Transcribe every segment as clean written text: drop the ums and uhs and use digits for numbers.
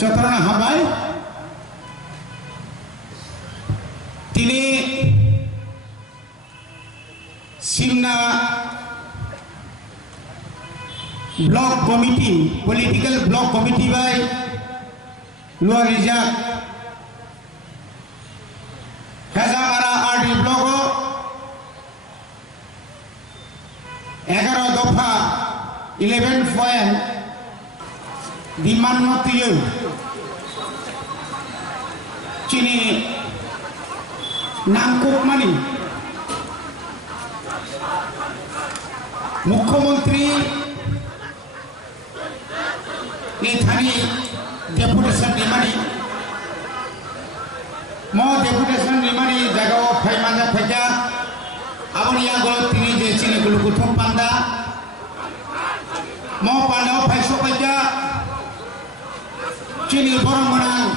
যতনা হাবাই তিনি সিমনা block committee political block committee by lower reserve হেজামারা আরডি ব্লক 11 দফা 11 পয়েন্ট ডিমান্ড মতিয়ে চিনি নামকুকমানি মুখ্যমন্ত্রী থানি ডেপুটেশন নিমানি ডেপুটেশন নিমানি জায়গা ফাইমাজা ফাইজা aboni agol tini je chini gulukuthum panda panda phaiso paja chini borong manang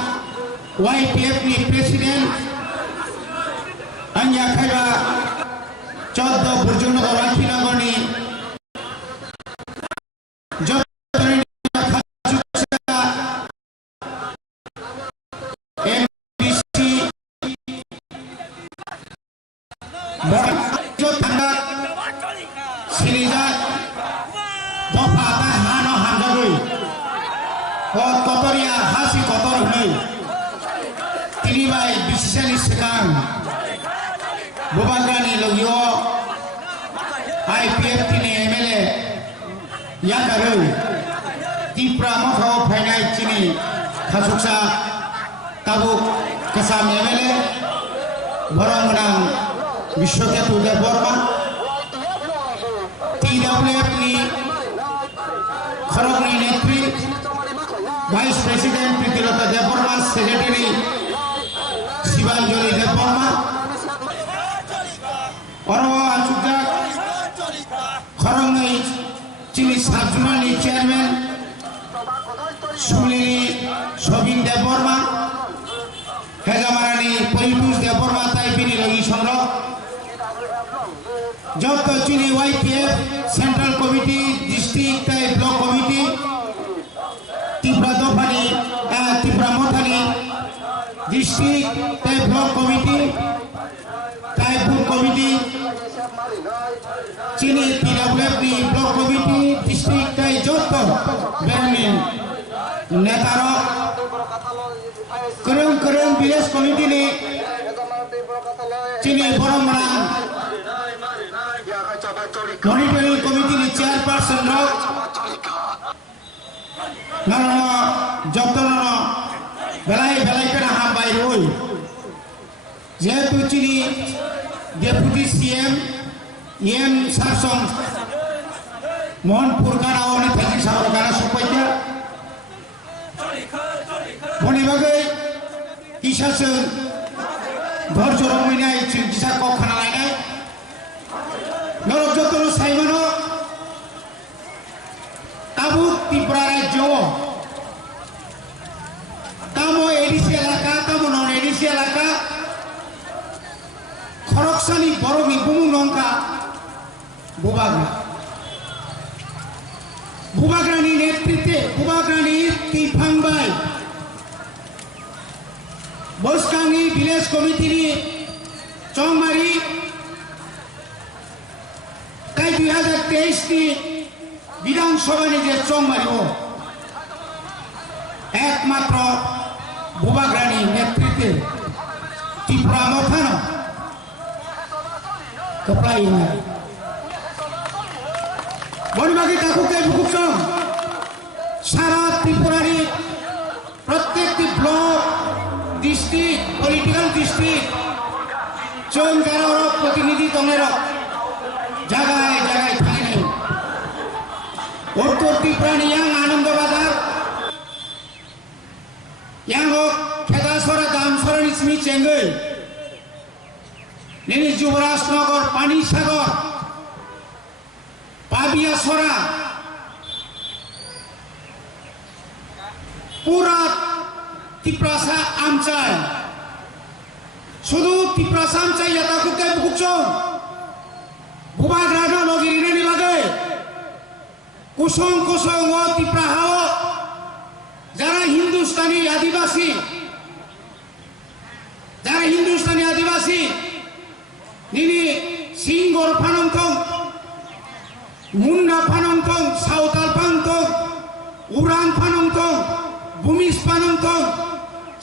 YPF ni president anya khaiba 14 burjunnagar Rakhinagor ni kotoria hasi kotor hai tini bai bisisani sekarang bubagani logio IPF tini MLA yang karu tipra mokhao phainai chini khasuksa tabuk kesam MLA borong Wishoketu Deborma TWF ni Khorogni Netri Vice President Pritilota Deborma, Secretary Sibanjoli Deborma, Orwa Achujak, Khorongni Chini Sabjunani Chairman, Sulini Sobin Deborma, Hegamarani Poitus Deborma Taipini Logi Sonro, Joto Chini YPF Central Committee, District Block Committee, Tipra Dofani, Tipra Mothani, District Block Committee, Taipur Committee, Chini TWF Block Committee, District Joto, Berlin, Netaro, Kerung Village Committee ni, Chini Boromang, Monitoring Committee ni Chairperson Rao, Nana Jotono Belai kena hambai roi. Jetu Chini Deputy CM Yen Sarsong Mohon Purkana Oni Thani Sarokara supaya Boni bagai kisah se Borjorong ini kisah kau kenal ini Nolok Jotono Saimano Tabuk Tipra Jawa Tamu edisi elaka, tamu non edisi elaka Khoroksani Boromi Bumu Nongka Bubagrani Netrite Bubagrani Tipangbai Boskangi Village Committee ni Chongmari Kai 2023 ni বিধানসভা নিজের চৌমারি ও একমাত্র বুবাগ্রানি নেতৃত্বে ত্রিপুরা মথানো কপ্লাই বনবাগী কাকুকে বুকুচং সারা ত্রিপুরারি প্রত্যেকটি block district political district 14 প্রতিনিধি দলের জায়গায় জায়গায় থাকে Untuk Tiprani yang Ananda Bazar yang kita sore dalam sore ini semi cenggol ini Jubaras Nagor Pani Sagor Pabia Sora Pura Tiprasa Amcai Sudu Tiprasa Amcai ya takut kayak bukcong Bubagrana logiri ini dibagai kusong kusong Tipra hao jara Hindu Hindustani আদিবাসী নিনি সিংগর ফানংথং মুন্ডা ফানংথং সাঁওতাল ফানংথং উরাং ফানংথং ভূমিজ ফানংথং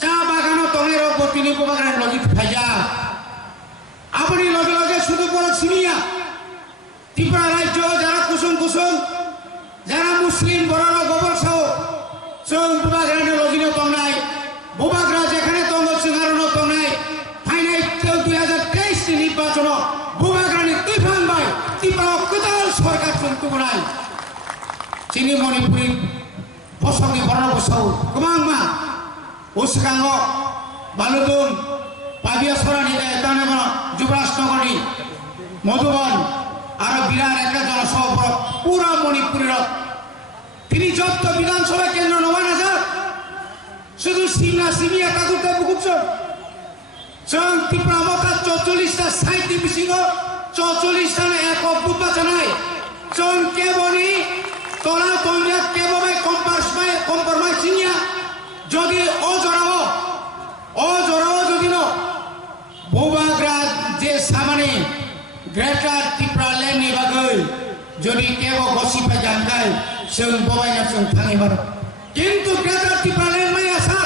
চা বাগান তংনের তিনি বাগান লগি ফাইজা আপনি লগে লগে শুধু বড় সিনিয়া ত্রিপুরা রাজ্য যারা কুসুম যারা মুসলিম বড় গোবর সাহ जों बुबाग्रानो लगिनो तंनाय बुबाग्रा जेखाने दङ जोंहारनो तंनाय फाइनाय 2023 नि निर्वाचन बुबाग्रानि तुफानबाय त्रिपुरायाव गोदान सरकार खुंथुमनाय जोंनि मणिपुरि फसंनि बरनबसाव गोबां मा उसिगाङाव बालुदुम पाबियासरानि दायतानो जुबराजनगरनि मधुबन आरो बिराट একটা জনসভা পুরা মণিপুরের তিনি যত বিধানসভা কেন্দ্র ৯০০০ শুধু সিমলা সিমিয়া কাকুতে বুকুছন जों त्रिपुरा मका 44টা সাইট বিশিঙ্গ 44টা এক অভ্যুত্থানায় जों কেবনি তোলা তঞ্জা কেববাই কম্পারমাই সিনিয়া যদি অজরাও যদি ন বুবাগ্রা যে সামনে গ্রেটার त्रिपुरा ল্যান্ডनि बागै যদি কেব গসিপা জানগাই जों बबायना जों थाङै बार किन्तु ग्रेटार त्रिपुरा ल्यान्ड माइ आसा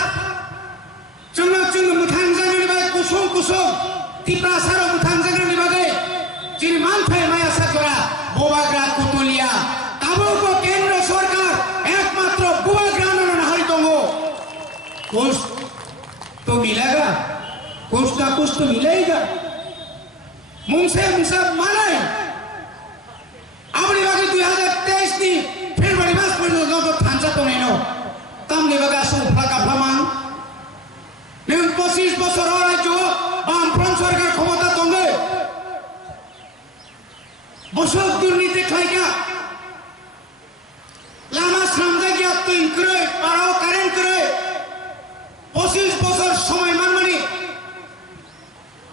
जों मुथां जानायनि बागै कुसुम त्रिपुरा सारो मुथां जानायनि बागै जोंनि मानथाय माइ आसा करा बबाग्रा कुतुलिया ताबुको केन्द्र सरकार एकमात्र बुबाग्रा नाहारि दङ कुछ तो मिलेगा कुछ ना कुछ तो मिलेगा मुंसे माने अपनी बागै 2023 नि फेब्रुवारी मास पर्यन्त थांजा दंनायनो तामनि बागै सुफ्ला गाफामां नों 25 বছর রাজ্য বামফ্রন্ট সরকার ক্ষমতা দङो বছর দুর্নীতি খাইगा লামা সামজাगिया তুই করে পারাও কারেন্ট করে 25 বছর সময় মানমানি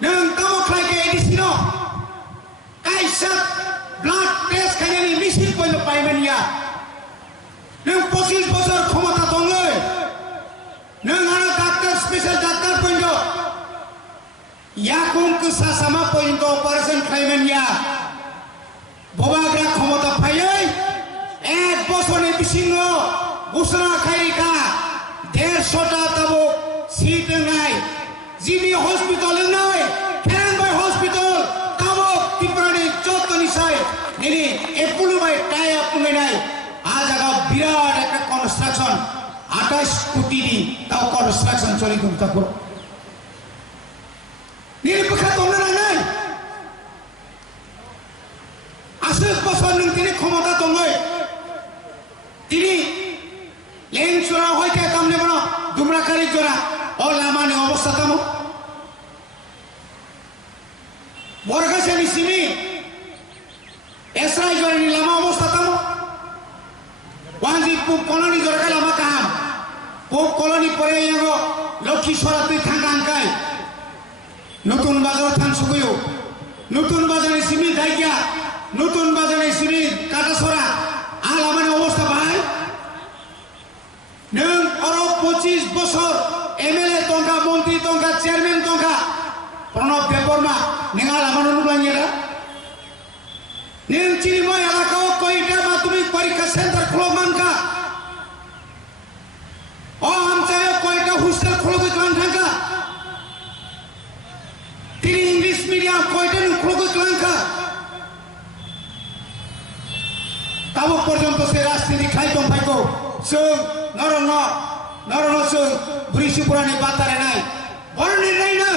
नों गाव खाइगे एडिसिनो काइसा ब्लाड टेस्ट खाइनायनि मिसिन बयनो पाइमानिया नों 25 বছর ক্ষমতা दङो नों आरो डाक्टर स्पेशल डाक्टर बयनो याकुम कुसा सामा बयनो अपारेशन खाइमानिया बबाग्रा क्षमता फायै एक বছরनि बिसिङो घोषणा खाइरिका 150টা ताबो सीट नाय जिबि हस्पिटाल नाय खेरांबाय हस्पिटाल ताबो त्रिपुरानि जतनि साय निनि एपुलुबाय टाया पुंगायनाय आ जागा बिराट একটা কনস্ট্রাকশন 28 কোটি नि ताव कनस्ट्राक्शन चलि दंथाखौ निरपेक्ष दंना नाय 80 বছর नों তিনি ক্ষমতা दङो তিনি লেংচুরা হইতে কামনে বড় দুমরাকারি জোড়া ও লামানি অবস্থা তামো বরগাছানি সিমি এসরাই জোড়ানি লামা অবস্থা তামো ওয়ানজি পুব কলোনি জোড়া লামা কাহাম পুব কলোনি পরে ইয়াগো লক্ষ্মী সরাতুই থাঙ্গা আঙ্কাই নতুন বাজার থান সুগয়ো নতুন বাজারে সিমি দাইগিয়া নতুন বাজারে সিমি কাটাছড়া আর লামানি অবস্থা ভাই नों और 25 বছর एमएलए दंगा मंत्री दंगा चेयरमैन दंगा प्रणब देबबर्मा नोंहा लामानो नुलाङिरा नों चिरिमय एलाकायाव कयटा माध्यमिक परीक्षा सेन्टार खुलमानका अ आमचायाव कयटा हस्टेल खुलगै क्लांथांका তিনি इंग्लिश मीडियम कयटा खुलगै क्लांका ताबो पर्यन्त से राजनीति खाइदं फाइखौ जों नरन जों बुरिसिपुरानि बातारे नाय बरनि नायनो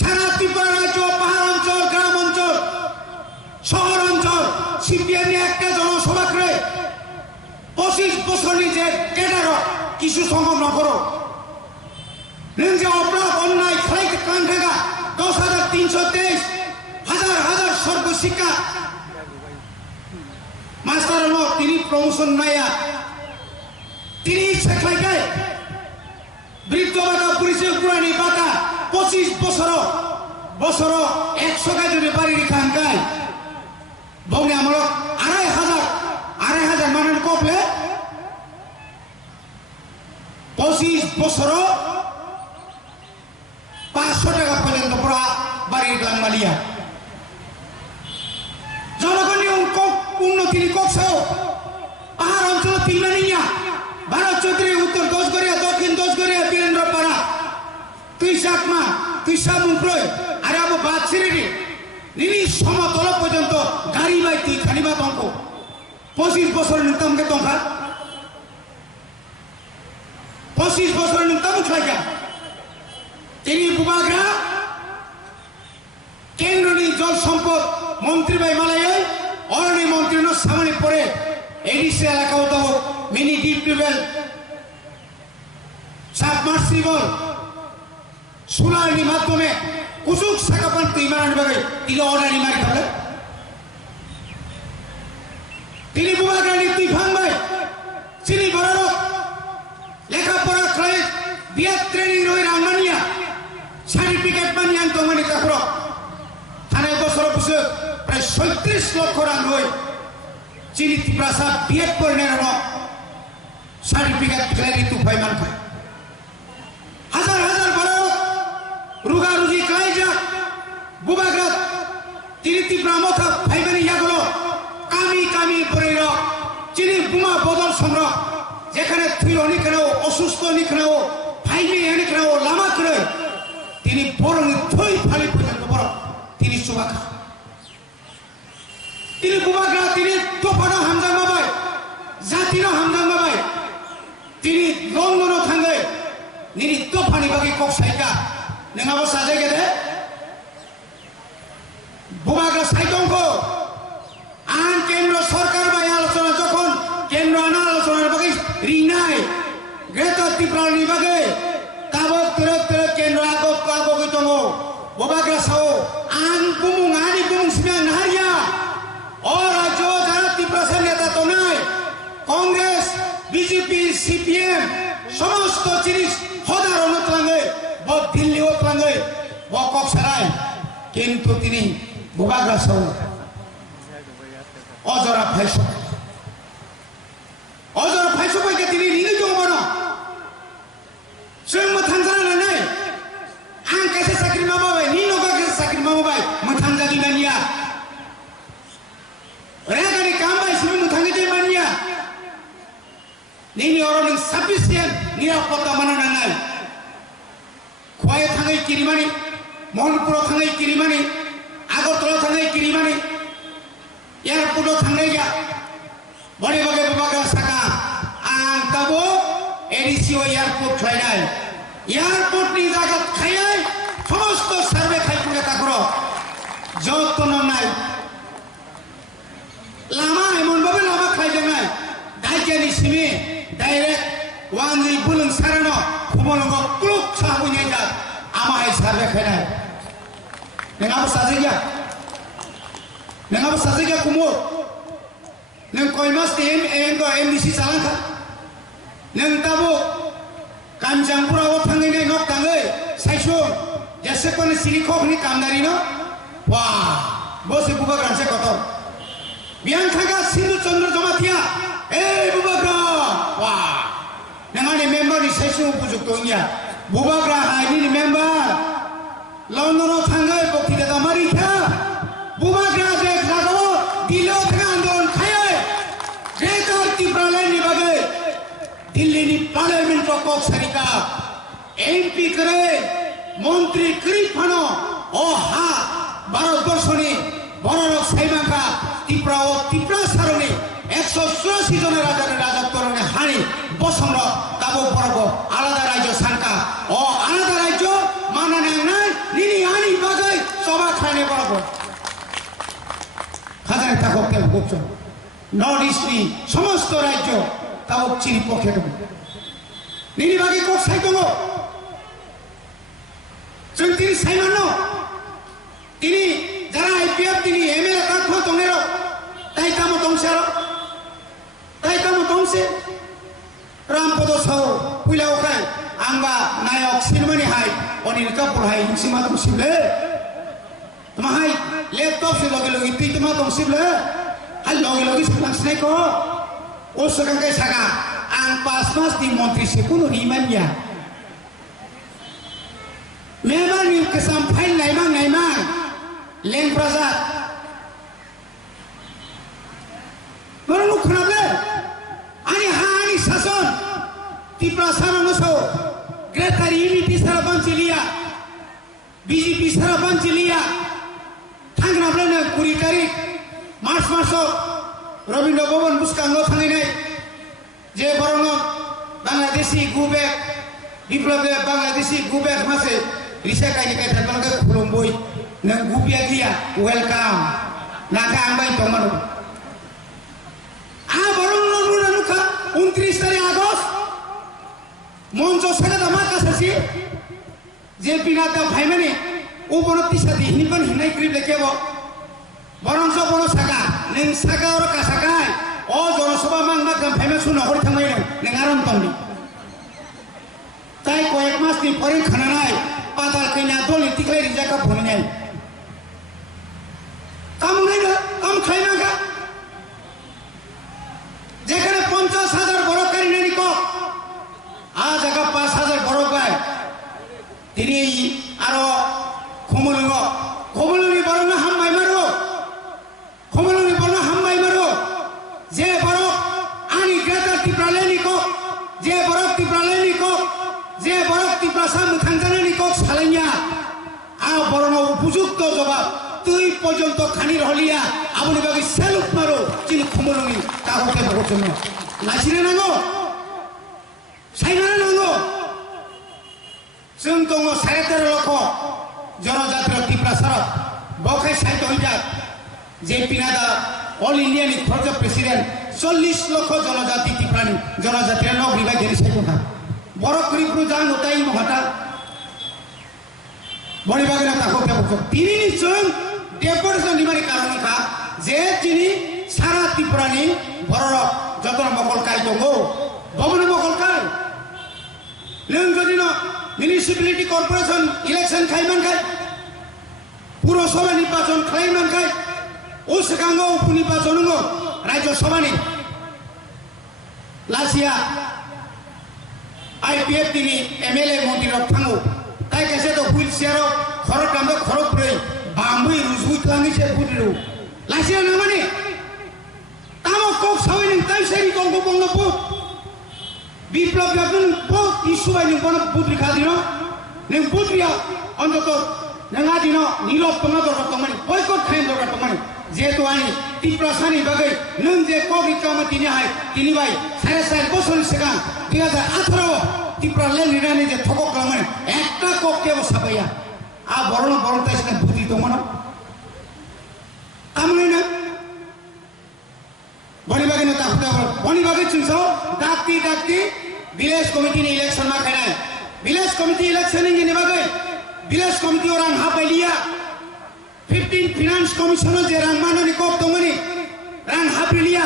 सारा त्रिपुरा राज्य पाहाड़ अंचल ग्राम अंचल शहर अंचल सिपिएमनि একটা জনসভা করে 25 বছরनि যে কেডার কিছু সম্ভব না করো नों যে অপরাধ অন্যায় খাইতে কান্থাগা 10323 হাজার সর্বশিক্ষা मास्टर नो তিনি প্রমোশন নাইয়া তিনি সেখাইকে বৃদ্ধবাটা পুলিশের পুরানি বাটা 25 বছর 100 গাই যদি বাড়ি রিখানকাই বংনে আমল 2500 মানের কপলে 25 বছর 500 টাকা পর্যন্ত পড়া বাড়ির গ্লাংমালিয়া জনগণের উন্নতির কক্ষেও পাহাড় অঞ্চল তিনমানিয়া ভারত চৌধুরী উত্তর দোষগড়িয়া দক্ষিণ দোষগড়িয়া বীরেন্দ্রপাড়া তুই চাকমা তুই সামুদ্রয় আর আবু বাদ ছেড়ে নিনি সমতল পর্যন্ত গাড়ি বাই তুই খানিবা তঙ্ক 25 বছর নিতামকে তঙ্কা 25 বছর নিতাম খাইকা তিনি বুবাগ্রা কেন্দ্রনি জল সম্পদ মন্ত্রী ভাই মালায় অরণ্য মন্ত্রীর সামনে পড়ে এডিসি এলাকাও তো মিনি ডিপ টিউবওয়েল সাবমার্সিবল সোলারের মাধ্যমে কুচুক শাখাপান তুই মারানি বাগে তিনি অর্ডারি মারি ফেলে তিনি বুবাগ্রানি তুই ভাঙবাই চিনি বড় লেখাপড়া করে বিয়ার ট্রেনিং রয়ে রাঙ্গানিয়া সার্টিফিকেট বানিয়ে আনতো মানে কাকুর থানায় বছর বসে প্রায় 37 লক্ষ রান হয়ে চিনি ত্রিপ্রাসা বিয়ের করে নেন সার্টিফিকেট ক্লারি তুফাই মান খায় হাজার হাজার বড় রুগারুগি ক্লাই যাক বুবাগ্রাত চিনি ত্রিপ্রা মথা ভাইবানি ইয়াগুলো কামি কামি পরে চিনি বুমা বদল সংগ্রহ যেখানে তুই অনেকেও অসুস্থ অনেকেও ভাইবে অনেকেও লামা করে তিনি বড় থই ফালি পর্যন্ত বড় তিনি সুবাখা তিনি বুবাগ্রা তিনি তোফানো হামজাং বাবাই জাতিনো হামজাং বাবাই তিনি লন্ডনও থাঙ্গে নিরি তোফানি বাকি কক সাইকা নङाबो সাজে গেলে বুবাগ্রা সাইতঙ্ক আন কেন্দ্র সরকার বাই আলোচনা যখন কেন্দ্র আনা আলোচনার বাকি রিনাই গ্রেটার ত্রিপুরানি বাগে তাবক তেরে কেন্দ্র আগত দङ বুবাগ্রা সাও আন বুমুং আনি বুমুং সিনা নাহারিয়া ও রাজ্য যারা ত্রিপুরা নেতা তো নাই কংগ্রেস বিজেপি সিপিএম সমস্ত জিনিস হদার অনুতলাঙ্গে ব দিল্লি ওতলাঙ্গে ব কক্সারায় কিন্তু তিনি বুবাগ্রা সাও অজরা ফাইসো পাইকে তিনি নিগে দङ जों मोथां जाना नै आं कासे साख्रि मावबाय नि नगा कासे साख्रि मावबाय मोथां जादि मानिया रेगानि कामबाय सिबि मोथाङै दे मानिया निनि अरनि साफिसियेन्ट निरापत्ता मानना नाय खय थाङै किरिमानि मनपुराव थाङै किरिमानि आगरतला थाङै किरिमानि एयारपर्टआव थाङै या बडे बगे बुबाग्रा साका आं ताबो एडिसिओ एयारपोर्ट खायनाय एयारपोर्ट नि जायगा खायनाय समस्त सार्वे खायपुरे ताकरो যত্ন নাই লামা এমন ভাবে লামা খাইজনাই দাইজানি সিমি ডাইরেক্ট ওয়ানজি বুলুং সারানো খুবলঙ্গ ক্লুক সাবুনি যা আমাই সার্ভে খায়নাই नङाबो सासेया कुमोर नों कयमास एमडिसि जालांखा नों दाबो कामजांपुराव थाङै नक थाङै साइसो जेसेबां सिलिखनि कामदारि न वा बसे बुबाग्रासे कत बियान थागा सिंधु चंद्र जमाथिया ए बुबाग्रा वा नङानि मेम्बारनि साइसो उपयुक्त इया बुबाग्रा हाइनि मेम्बार लन्डनाव थाङै बक्तिदा दामारि खा बुबाग्रा जे जागो दिल्ली थाङा आन्दोलन खायै ग्रेटर ত্রিপুরালাইनि बागै दिल्लीनि पार्लियामेन्ट कक सारिका एमपी करे मंत्री करी फानो ओ हा भारतबर्षनि बररक साइमाखा ত্রিপুরা ও ত্রিপুরা सारनि 184 जन राजत्वरनि हानि बसंग दाबो बरग आलादा राज्य सानका ओ आलादा राज्य माननाय नाय निनि हानि बागै सभा खायने बरग खाजाय थाको के गोचो नॉर्थ ईस्टनि समस्त राज्य ताबक चिनि पक्षे दङ निनि बागै कक साइ दङ जों तिनि साइमानो तिनि जारा आईपीएफ तिनि एमएलए काखो दङेरो ताइतामो दंसे रामपद साव पुइलाव खाय आंबा नायक सिनेमानि हाय अनिल कापुर हाय सिमा दंसिबले तमाहाय लैपटॉप से लगे लगे ती तमा दंसिबले हाय लगे लगे सालांसिनायखौ ओ सगांगाय saga ang pas-pas di Menteri Sekuno Imania. Memang ni kesampaian naimang Leng Prasad. Baru kenapa? Ani sason di prasana nuso. Gretar ini di sarapan cilia, BJP sarapan cilia. Tang kenapa na kuri tarik masuk Robindra Bhavan buskanggo tangi nai. Je barono Bangladeshi gubek diplom Bangladeshi gubek masih Risa kaji kaji tanpa ke Pulomboi nang gupiak dia welcome naga ambai tomanu baru lalu ka 29 Agustus monjo sada dama kasasi je pinata bhai mane uponoti sati hinipan hinai krip lekebo borongso bono saka neng saka oro kasakai jonosabha mangma kam bhai ma suno hori thamai neng aron tomni tai koyek mas ni pore khana nai patal kena dol tiklai rijaka phone nai kamu nai na kam khai na ka যেখানে 50,000 বড় কারি নানি কো আজ আগা 5,000 বড় গায় তিনি আরো খমলুনি বড় না হামবাই মারো খমলুনি বড় না হামবাই মারো যে বড় আনি গ্রেটার টিপ্রালেনি কো যে বড় টিপ্রালেনি কো যে বড় টিপ্রাসা মুথানজানি কো সালাইয়া বড় না উপযুক্ত জবাব তুই পর্যন্ত খানির হলিয়া আপনি বাকি সেলুট মারো চিনি খমলুনি কাগজে বলছেন লাসিনে নাঙ্গো সাইনানে নাঙ্গো जों दङ 13.5 লক্ষ জনজাতির টিপ্রাসার বখাই সাহিত্য হইজাত যে পিনাদা অল ইন্ডিয়ানি খরচ প্রেসিডেন্ট 40 লক্ষ জনজাতি টিপ্রানি জনজাতির নগরী বাই গেরি সাইতনা বড় করিপুর জান ওটাই মহাটা বড়িবাগের তাকো দেবক তিনি নিশ্চয় ডেপুটেশন নিমারি কারণ কা যে তিনি সারা ত্রিপুরানি বড় যতন মকল কাই দङ ভবন মকল কাই নों যদি না মিউনিসিপ্যালিটি কর্পোরেশন ইলেকশন খাইমান খাই পুরসভা নির্বাচন খাইমান খাই ও সেখাঙ্গ উপনির্বাচন রাজ্য সভানি লাসিয়া আইপিএফ তিনি এমএলএ মন্ত্রী থাঙ্গো তাই কেসে তো হুইল চেয়ার খরচ কামে খরচ রই বামুই রুজুই লাঙ্গি সে ফুটিরু লাসিয়া না মানে তামো কক সাউইনি তাই সেরি গঙ্গ বঙ্গ বিপ্লব যখন বহুত ইস্যু বাই নং পুত্রি খাদিনো নং পুত্রিয়া অন্তত নঙা দিনো নীরব তোমা দরকার তোমানি বয়কট খাইন দরকার তোমানি যেহেতু আনি ত্রিপ্রাসানি বাগৈ নং যে কগি কামা তিনি হাই তিনি বাই 4.5 বছর সিগাং 2018 ত্রিপুরা লেন নিরানি যে ঠকক কামানি একটা কককে সাবাইয়া বরণ তাই সেখানে বুদ্ধি তোমানো আমনে না বনিবাগে না তাহলে বনিবাগে চিনছো ডাকতি विलेज कमिटी ने इलेक्शन में खड़ा है विलेज कमिटी इलेक्शन के निभागे विलेज कमिटी और रंग हाफ लिया 15 फाइनेंस कमिश्नर जे रंग मानो निकोप तोमनी रंग हाफ लिया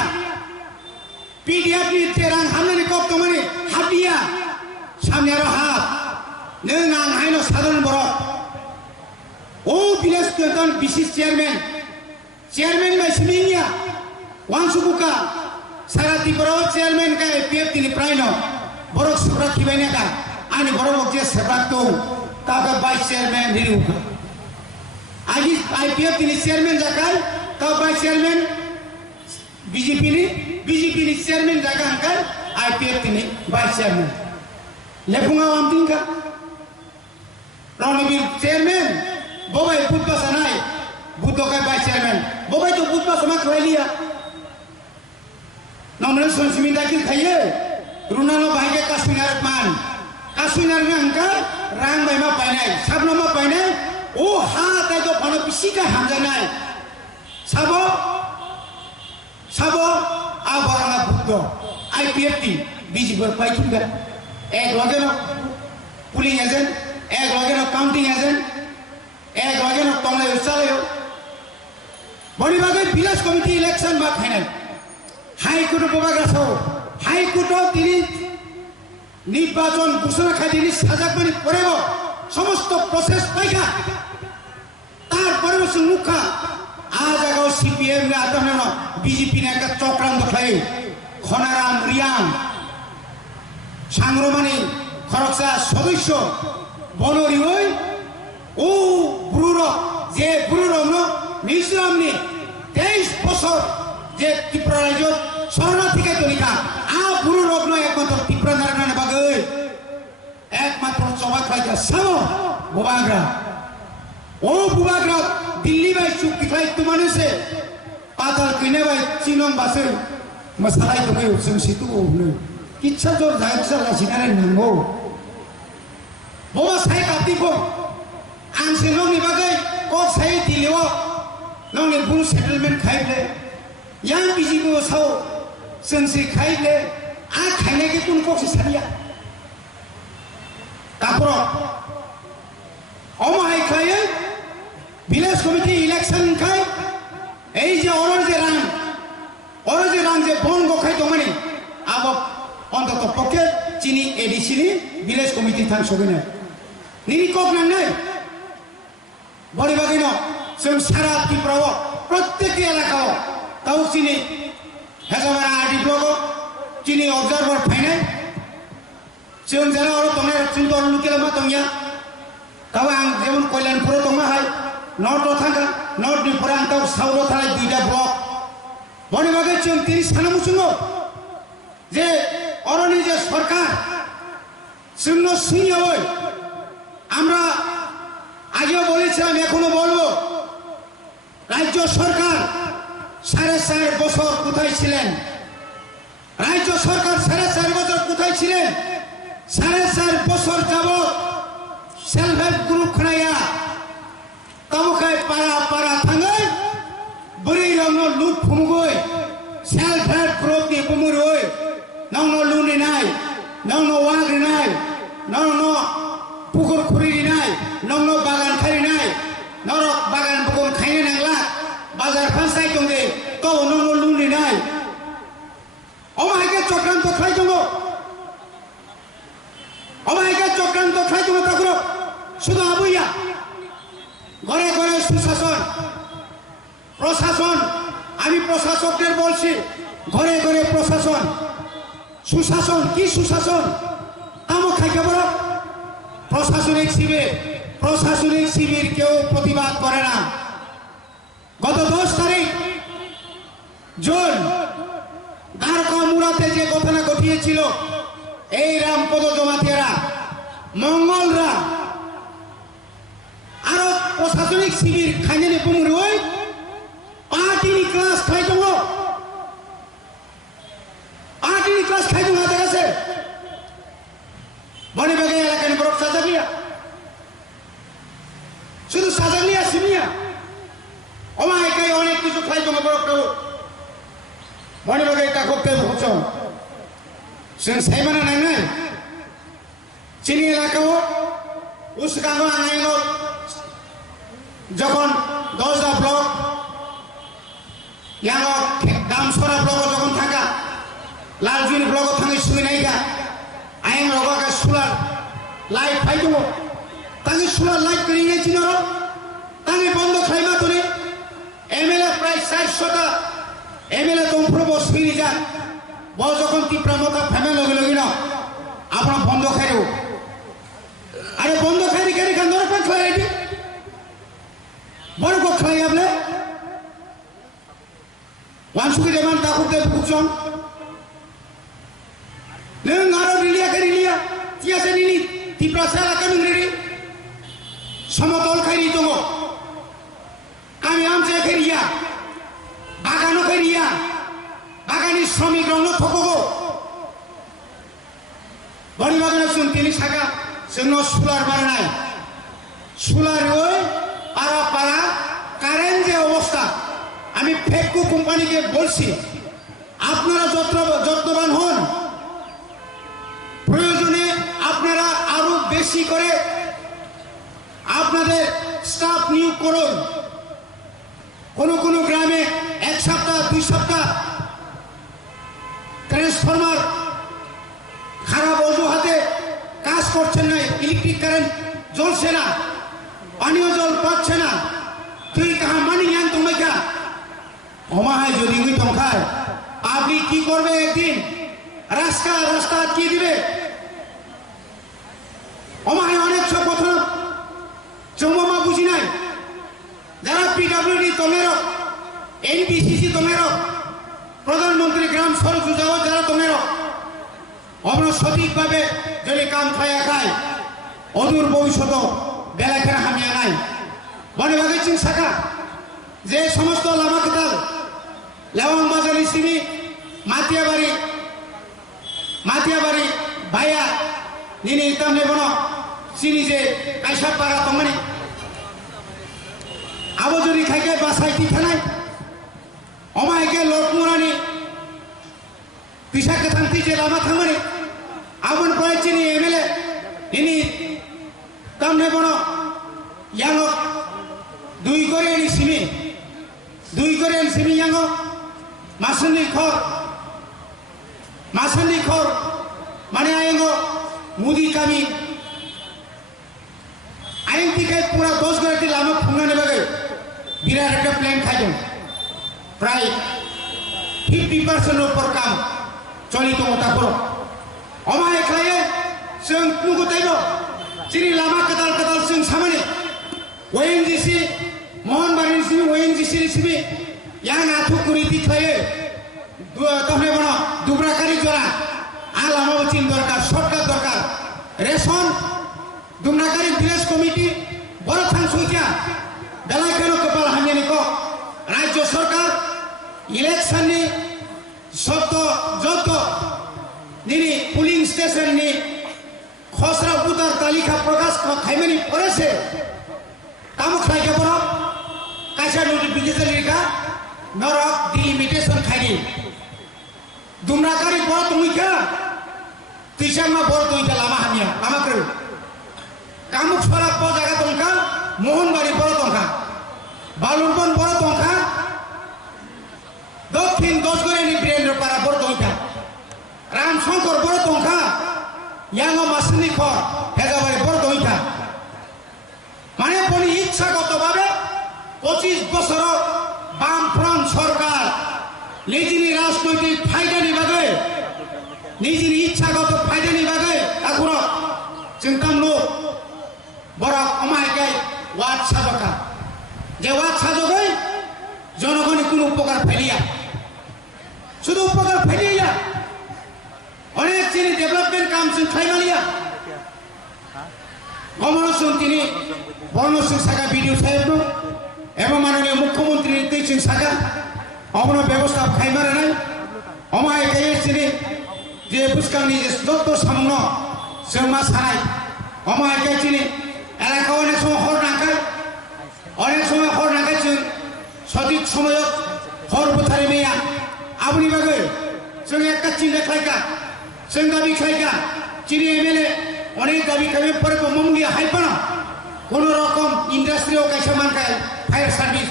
पीडीएफ नि जे रंग हामने निकोप तोमनी हाफ लिया सामने रो हाफ नों आं हाइनो साधारण बर ओ विलेज कमिटी विशेष चेयरमैन बाय सिमिया वांसुबुका सारा त्रिपुरा चेयरमैन का एपीएफ তিনি প্রায় ন বড় সভা কিবাইনা কা আনি বড় যে সভা তো তাকে ভাইস চেয়ারম্যান হিরুকা আজি আইপিএফ তিনি চেয়ারম্যান জাকাই তা vice chairman BJP ni chairman জাকা আঙ্কাল আইপিএফ তিনি ভাইস চেয়ারম্যান লেফুঙ্গা আমতিঙ্কা রণবীর চেয়ারম্যান ববাই বুদ্ধা সানাই বুদ্ধকা ভাইস চেয়ারম্যান ববাই তো বুদ্ধা সমা খাইলিয়া nomor sonsimi dakil khaye runalo bahage kasminar angka rang bai ma painai sabno ma painai o ha tai do phano pisika hamjanai sabo abarana buddho IPF BJP paithuga ek lage no pulling agent ek lage no counting agent ek lage no tomle usalayo boni bage village committee election ba khainai high court প্রবাগাছ high court তিনি নির্বাচন ঘোষণা খাই তিনি সাজা করে পড়েব সমস্ত process পাইকা তারপরে মুখা আজ আগাও সিপিএম রে আদমন বিজেপি নে একটা চক্রান্ত খাই খনারাম রিয়াং সাংরমানি খরকসা সদস্য বনরি ওই ও বুড়ুর যে বুড়ুর মিজোরামনি 23 বছর যে ত্রিপুরা রাজ্য শরণার্থীকে তরিকা বুড়ো লোক নয় একমাত্র ত্রিপুরা নারায়ণ বাগে একমাত্র চবাক রাজা সামো বুবাগ্রা ও বুবাগ্রা দিল্লি বাই চুক্তি খাই তো মানুষে পাতাল কিনে বাই চিনং বাসে মশালাই তো কেউ সিতু নো কিচ্ছা জোর যায় চালা সিনারে নাঙ্গো বাবা সাই কাটি কো আনসে নংনি বাগে ক সাই দিলিও নংনি বুল সেটেলমেন্ট খাইলে yang biji ko sao sensi khaile khaile ke tun ko saria tapro omai khaye village committee election khai ei je oror je rang je bon go khai to mani abo onto poke chini edicini village committee than sobina nini kok nang nai bori bagino sem sara tiprawo প্রত্যেক এলাকাও তাও চিনি হেজাবার RD blog চিনি observer final চিন যারা ওর তোমার চিন্তা লুকেলে মা তোমিয়া তাও আং যেমন কল্যাণপুরে তোমা হয় নর্থ থাকা নর্থ ডিপুরা আং তাও সাউথ থাকায় 2টা ব্লক বনে বাগে চিন 30 সানা মুসুঙ্গ যে অরণি যে সরকার শূন্য শূন্য ওই আমরা আগেও বলেছিলাম এখনো বলবো রাজ্য সরকার 4.5 বছর কোথায় ছিলেন রাজ্য সরকার 4.5 বছর কোথায় ছিলেন 4.5 বছর যাবত সেলফ হেল্প গ্রুপ খানাইয়া তাবুকায় পাড়া থাঙ্গাই বড়ি রং লুট ফুমগই সেলফ হেল্প গ্রুপ নি বুমুরই নং লুনি নাই নং ওয়াগরি নাই নং পুকুর খুরি নাই নং বাগান খারি নাই নরক বাগান পুকুর খাইনে নাংলা বাজার ফাঁসাই দে তো নং লুনি নাই অমাইকে চক্রান্ত খাই দङ অমাইকে চক্রান্ত খাই দङ তাকর শুধু আবুইয়া ঘরে ঘরে সুশাসন প্রশাসন আমি প্রশাসকদের বলছি ঘরে ঘরে প্রশাসন সুশাসন কি সুশাসন তামো খাইকে বড় প্রশাসনিক শিবির কেউ প্রতিবাদ করে না গত 10 তারিখ জুন দ্বারকা মুরাতে যে ঘটনা ঘটিয়েছিল এই রামপদ জমাতিয়ারা মঙ্গলরা আরো প্রশাসনিক শিবির খাইনে পুমুর ওই পার্টিনি ক্লাস খাই দङ পার্টিনি ক্লাস খাই দङ হাতে গেছে বনে বাগে এলাকায় বড় সাজাগলিয়া শুধু সাজাগলিয়া সিমিয়া অমায়কাই অনেক কিছু খাই দङ বড় বনে বাগে এটা করতে ভুলছন সেন সাইমানা নাই না চিনি এলাকাও উসকাঙ্গ আনাইল যখন 10টা ব্লক ইয়াঙ্গ দামসরা ব্লক যখন থাকা লালজুনি ব্লক থাকি সুইনাইগা আইন লগাকে সোলার লাইট পাই দङ তাকে সোলার লাইট করে নিয়েছি না তাকে বন্ধ খাইমা তুলে এমএলএ প্রায় 400টা এমএলএ তম্প্রব স্পিরি যা বল যখন তীব্রা মতা ফেমে লগে লগে না আপনার বন্ধ খাইও আরে বন্ধ খাইনি কেন কান্দর পর খাই রেডি বড় কো খাই আপনি ওয়ানসুকি দেমান তাকুতে বুকজন neng aro rilia tiasa nini tiprasala kami ngiri সমতল খাইরি দङ আমি আমছে খেরিয়া বাগানো খেরিয়া বাগানি শ্রমিক রং থকগো বড়ি বাগানে শুন তিনি শাখা जोंनो सोलार बानाय सोलार ওই পাড়া কারেন্ট যে অবস্থা আমি ফেকু কোম্পানিকে বলছি আপনারা যত্নবান হন প্রয়োজনে আপনারা আরো বেশি করে আপনাদের স্টাফ নিয়োগ করুন কোন গ্রামে 1 সপ্তাহ 2 সপ্তাহ ট্রান্সফরমার খারাপ অজুহাতে কাজ করছেন না ইলেকট্রিক কারেন্ট জ্বলছে না পানীয় জল পাচ্ছে না তুই কাহা মানি জ্ঞান তোমায় কা অমায় যদি ওই টঙ্কায় আপনি কি করবে একদিন রাস্তা কি দিবে অমায় অনেক সব কথা চৌমামা বুঝি নাই যারা পিডব্লিউডি তোমের এনবিসিসি তোমের প্রধানমন্ত্রী গ্রাম সড়ক যোজনা যারা তোমের আমরা সঠিকভাবে যদি কাম খায়া খায় অদূর ভবিষ্যৎ বেলাখেরা হামিয়া নাই মনে ভাগে চিন শাখা যে সমস্ত লামা কেতাল লেওয়াং বাজার সিমি মাতিয়াবাড়ি ভাইয়া নিনি ইতাম নেবন চিনি যে কাইসা পাড়া তমানি আবো যদি খাইকে বাসাই কি খানাই অমাইকে লোক মুরানি পিসা কেথান্তি যে লামা থামানি আবন পরে চিনি এমএলএ নিনি তাম নেবন ইয়াঙ্গ দুই করে এনি সিমি ইয়াঙ্গ মাসুনি খর মানে আয়েঙ্গ মুদি কামি আইন থেকে পুরা 10 গাড়ি লামা ফুঙ্গানে বাগে বিরাট একটা প্ল্যান খাইছেন প্রায় 50% উপর কাম চলিত মতা করো অমায় খাইয়ে जों नुगुताइब चिनि लामा कदाल जों सामानि ओएनजीसी मोहनबारि सिमी ओएनजीसी सिमी यां आथु कुरिति थायो तहने बन दुब्राकारि जरा आ लामा चिन दरकार सरकार दरकार रेशन दुब्राकारि विलेज कमिटी बड़ थान सैकिया बेलाखेनो कपाल हामियानि को राज्य सरकार इलेक्शन नि शब्द जत निनि पुलिंग स्टेशन नि खसरा बुतार तालिका प्रकाश खाइमानि परेছে কামু খাইকে বড় কাইসা নোটিফিকেশন লিখা নরক ডিলিমিটেশন খাইনি দুমরাকারি বড় তুইকা তিসামা বড় তুইকা লামা হামিয়া লামা করে কামুক ছড়া প জায়গা তংকা মোহনবাড়ি বড় তংকা বালুরবন বড় তংকা দক্ষিণ দশগড়ি বীরেন্দ্র পাড়া বড় তংকা রামশঙ্কর বড় তংকা ইয়াঙ্গ মাসনি খর হেজাবাড়ি বড় তংকা মানে বলি ইচ্ছাগতভাবে 25 বছর বামফ্রন্ট সরকার নিজের রাজনৈতিক ফায়দা নিবাগে নিজের ইচ্ছাগত ফায়দা নিবাগে এখন চিন্তাম লোক বড় অমায়কে ওয়ার্ড সাজকা যে ওয়ার্ড সাজগই জনগণের কোনো উপকার ফেলিয়া শুধু উপকার ফেলিয়া অনেক চিনি ডেভেলপমেন্ট কাম जों খাইমালিয়া কমলসন তিনি বর্ণসিং শাখা বিডিও সাহেব এবং মাননীয় মুখ্যমন্ত্রী নির্দেশিং শাখা অমন ব্যবস্থা খাইমারে নাই অমায় গাইছিনি যে বুসকাংনি যত সামন সেমা সারাই অমায় গাইছিনি এলাকা অনেক সময় হর নাকায় সঠিক সময় হর বোথারি মেয়া আপনি বাগে जों একটা চিন্তা খাইকা जों দাবি খাইকা চিনি এমএলএ অনেক দাবি খাইবে পরে মমলিয়া হাইপানা কোন রকম ইন্ডাস্ট্রি ও কাইসা মানকায় ফায়ার সার্ভিস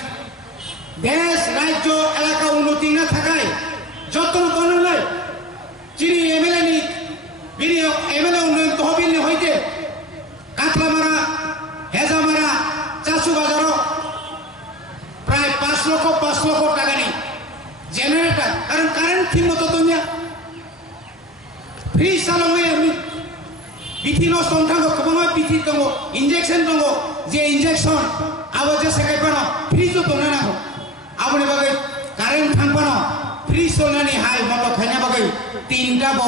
দেশ রাজ্য এলাকা উন্নতি না থাকায় যত্ন করলে চিনি এমএলএ নি বিনিয়োগ এমএলএ উন্নয়ন তহবিল নি হইতে কাতলামারা হেজামারা চাষু বাজার প্রায় 5 লক্ষ টাকা নেই জেনারেটর কারণ কারেন্ট ঠিক মতো তো फ्री सालंगे बिथिनो संथांगो कबंगा बिथि दंगो इंजेक्शन दंगो जे इंजेक्शन आबो जे सेकाइबानो फ्री जो दंना नागो आबोनि बागै कारेन्ट थांबानो फ्री सोलनानि हाय मतो खायना बागै तीनटा बो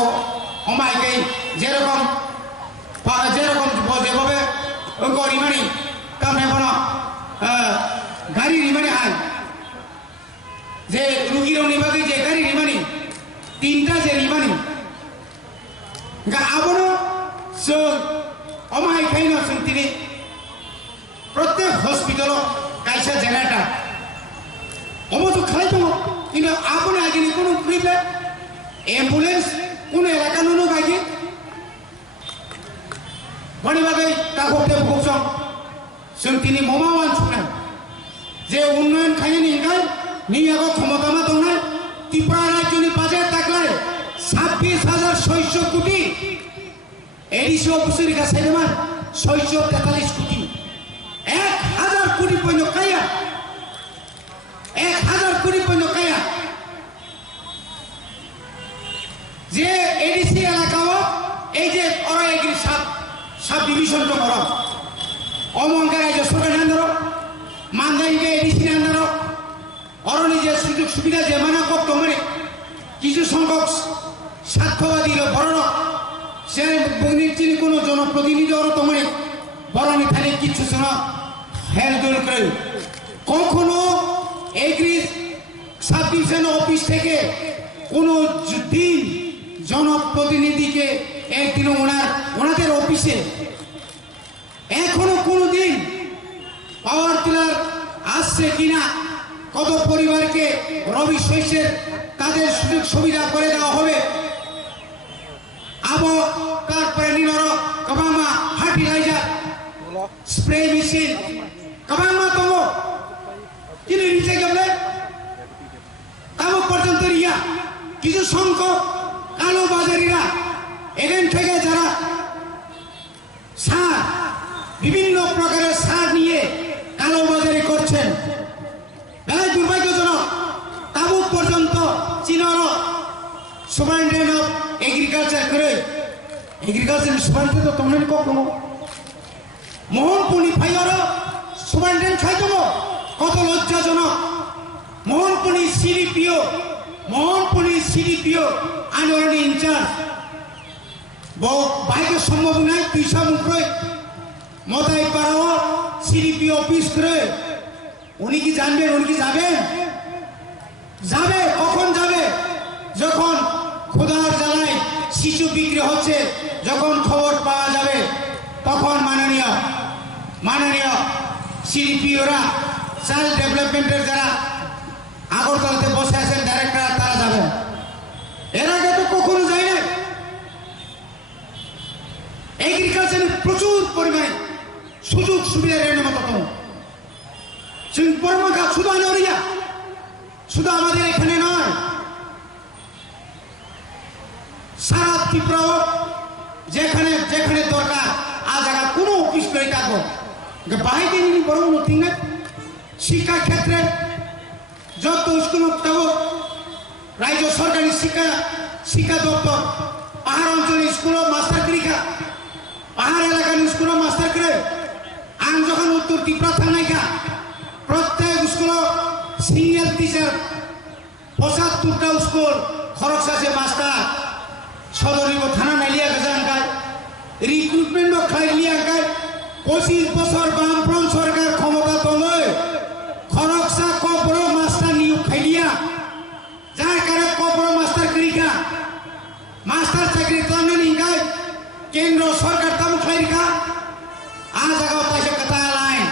अमायकै जेरकम जेभाবে अंगो रिमानि कामने बनो गाड़ी रिमानि हाय जे रुगिरनि बागै जे गाड़ी रिमानि तीनटा जे रिमानि आबनो जों अमायखायनो जों दिनै प्रत्येक हस्पिटालाव कायसा जेनेरेटर अबोथ' खालाय दङ किन्तु आबनो आगिनि कोनो फैले एम्बुलेन्स कोनो एलाकानो गायगे बनि बागै काखौते बुकजों जों दिनै ममावान सुना जे उन्नयन खायनि गाय नियागो क्षमतामा दंनाय त्रिपुरा राज्यनि बाजेट ताकलाय 26,600 কোটি এডিসি অফিসের কাছে মান 643 কোটি 1000 কোটি পণ্য কায়া 1000 কোটি পণ্য কায়া যে এডিসি এলাকাও এই যে ওরা এগিয়ে সাব ডিভিশন তো করো অমঙ্কা রাজ্য সরকারের আন্দারও মান্দাইকে এডিসির আন্দারও অরণি যে সুযোগ সুবিধা যে মানা করতো মানে কিছু সংখ্যক স্বার্থবাদী বড় সে তিনি কোনো জনপ্রতিনিধি ওর তোমার বরণি খালি কিছু শোনা হেল্প করে কখনো এগ্রি সাব ডিভিশন অফিস থেকে কোনো দিন জনপ্রতিনিধিকে একদিন ওনাদের অফিসে এখনো কোনো দিন পাওয়ার টিলার আসছে কিনা কত পরিবারকে রবি শস্যের তাদের সুযোগ সুবিধা করে দেওয়া হবে আবো তারপরে নিনর কবামা ফার্টিলাইজার স্প্রে মেশিন কবামা তো তিনি নিচে গেলে তাও পর্যন্ত রিয়া কিছু সংখ্যক কালো বাজারিরা এখান থেকে যারা সার বিভিন্ন প্রকারের সার নিয়ে কালো বাজারি করছেন বেলায় দুর্ভাগ্যজনক তাবু পর্যন্ত চীনের সুপারিনটেন্ডেন্ট অফ এগ্রিকালচার করে এগ্রিকালচার সুপারিনটেন্ডেন্ট তো তোমরা কখনো মোহনপুনি ফাইয়ার সুপারিনটেন্ডেন্ট খাই দেবো কত লজ্জাজনক মোহনপুনি সিডিপিও আন্দোলনী ইনচার্জ বাইকের সম্ভব নাই পয়সা মুখে মতাই পাড়াও সিডিপি অফিস করে উনি কি জানবেন উনি কি যাবেন যাবে কখন যাবে যখন খোদার জ্বালায় শিশু বিক্রি হচ্ছে যখন খবর পাওয়া যাবে তখন মাননীয় সিডিপিওরা চাইল্ড ডেভেলপমেন্টের যারা আগরতলাতে বসে আছেন ডাইরেক্টর তারা যাবেন এর আগে তো কখনো যায় না এগ্রিকালচারের প্রচুর পরিমাণে সুযোগ সুবিধা রেণু মতো পরমাখা শুধু আনোরিয়া শুধু আমাদের এখানে নয় সারা ত্রিপুরা যেখানে যেখানে দরকার আজ জায়গা কোনো অফিস করে থাকবো বাইরে নিয়ে বড় নথিং না শিক্ষা ক্ষেত্রে যত স্কুল থাকবো রাজ্য সরকারি শিক্ষা দপ্তর পাহাড় অঞ্চলের স্কুল মাস্টার করিকা পাহাড় এলাকার স্কুল মাস্টার করে আম যখন উত্তর ত্রিপুরা থানাইকা প্রত্যেক স্কুল সিঙ্গেল টিচার ৭৫টা স্কুল খরচ আছে মাস্টার সদরিব থানা নাইলিয়া গেজানকায় রিক্রুটমেন্ট খাইলিয়াকায় ২৫ বছর বামফ্রন্ট সরকার ক্ষমতা তলে খরচা কবর মাস্টার নিয়োগ খাইলিয়া যার কারণে কবর মাস্টার করিকা মাস্টার চাকরি তামনে নিকায় কেন্দ্র সরকার তামু খাইরিকা আজ আগাও তাইসে কথা লাইন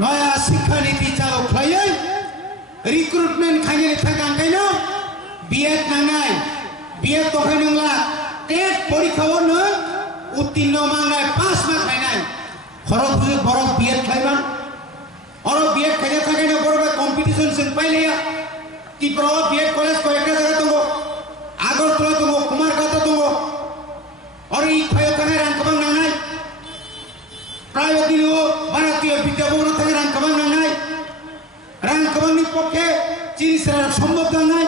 নয়া শিক্ষানীতি চালু খাইয়ে রিক্রুটমেন্ট খাইয়ে থাকান কেন বিএড নাঙাই বিএড তখন নংলা টেট পরীক্ষাও না উত্তীর্ণ মাঙাই 5 মাস খাইনাই খরচ বুঝে বড় বিএড খাইবান और बीएड खाइए था क्या बड़े कंपटीशन से पहले या ত্রিপুরা बीएड कॉलेज को एक जगह तुमको আগরতলা तुमको कुमारघाटा तुमको और ये खाइए था क्या रंगकबंग नांगाई प्राइवेट दिलो भारतीय विद्याभवन था क्या रंगकबंग नांगाई रंगकबंग नि पक्षे चीनी से संभव नांगाई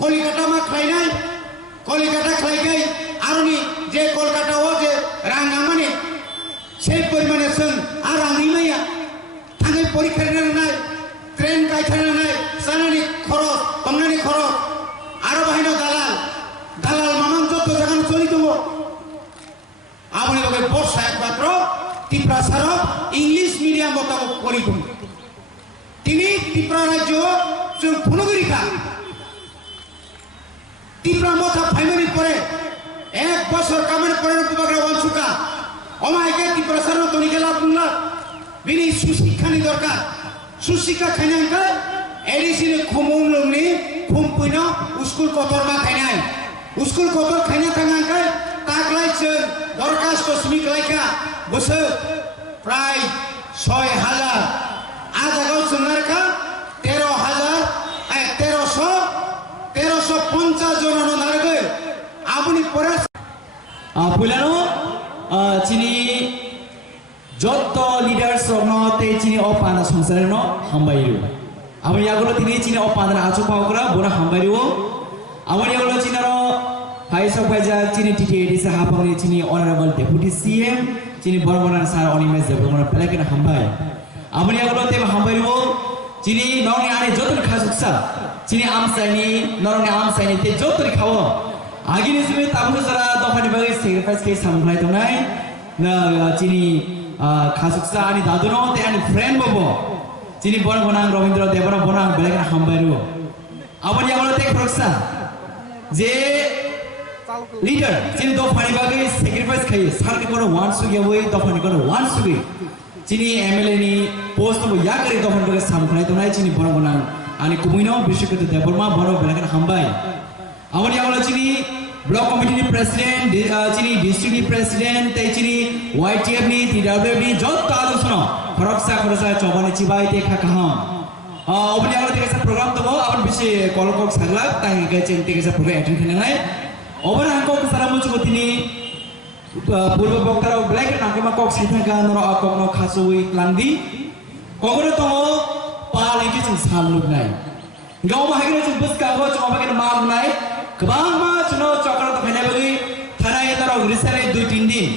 कलिकाता में खाइनाई कलिकाता खाई गई आरुनी जे कोलकाता हो जे रंगामाने সেই পরিমাণে সং আর রাঙ্গিমাইয়া थांगे परीक्षा ना ट्रेन गायथाना ना सानानि खरच तंगनानि खरच आरो बाहायनो दालाल मामान जत जागान चलि दङ आबनि लगे बर्षा एकमात्र ত্রিপুরা सारो इंग्लिश मीडियम बताबो करि दङ तिनि ত্রিপুরা राज्य जों फुनगरिका ত্রিপুরা मथा फाइनानि परे एक बছর कामेर परे उपग्रह वंशुका अमायके ত্রিপুরা सारो तनिके लाभ बुंला बिनी सुशिक्षानि दरकार सुशिक्षा खाइनांगो एडिसिनि खमौलंनि खुमपुइनो स्कुल कतरमा खाइनाय स्कुल कतर खाइना थांगांगो ताकलायसो दरखास्त श्रमिक लायखा बोसोर प्राय ৬,০০০ आजागाव सोंनारखा ১৩,১৩৫০ জনनो नारगो आबुनि परे पुलानो चिनी যত লিডার্স অন্য তেচিনি অপানা সংসারনো হামবাইরু আমি আগলো তিনি চিনি অপানা আচু পাওকরা বড় হামবাইরু আমি আগলো চিনারো হাই সব ভাইজা চিনি টিটিএডিসি হাপাংনি চিনি honourable deputy CM chini borong sar oni mes jabo mana pelakena hambai amani agolo te hambai ro chini nong ani jotor khasuksa chini amsani norong amsani te jotor khawo agini sumi tamu sara dofani bagai sacrifice ke samhlai tonai na chini khasuksa ani daduno te ani friend bobo chini borong Robindra Debora bonang pelakena hambai ro amani agolo te khasuksa je leader chini dofani bagai sacrifice khai sarke kono one sugi away dofani kono one sugi chini MLA ni post mo yakari dofani bagai samkhnai tonai chini borong ani kumino bishukut deborma boro belakan hambai amani agolo chini block committee ni president chini district president te chini YTF ni TWF ni jot talu suno khoroksa chobani chibai te khakaham obani agolo te program to aban bishi kolokok saglak tai ga chen te program attend khanai obar angkok saramu chukotini purba boktara black nangkema kok saithaka noro akok no khasui klandi kogoro to pali ki chung saluk nai gaw ma hagre chung bus ka go chung abake ma nai kbang ma chuno chokra to phene bagi thana ye taro risare 2-3 din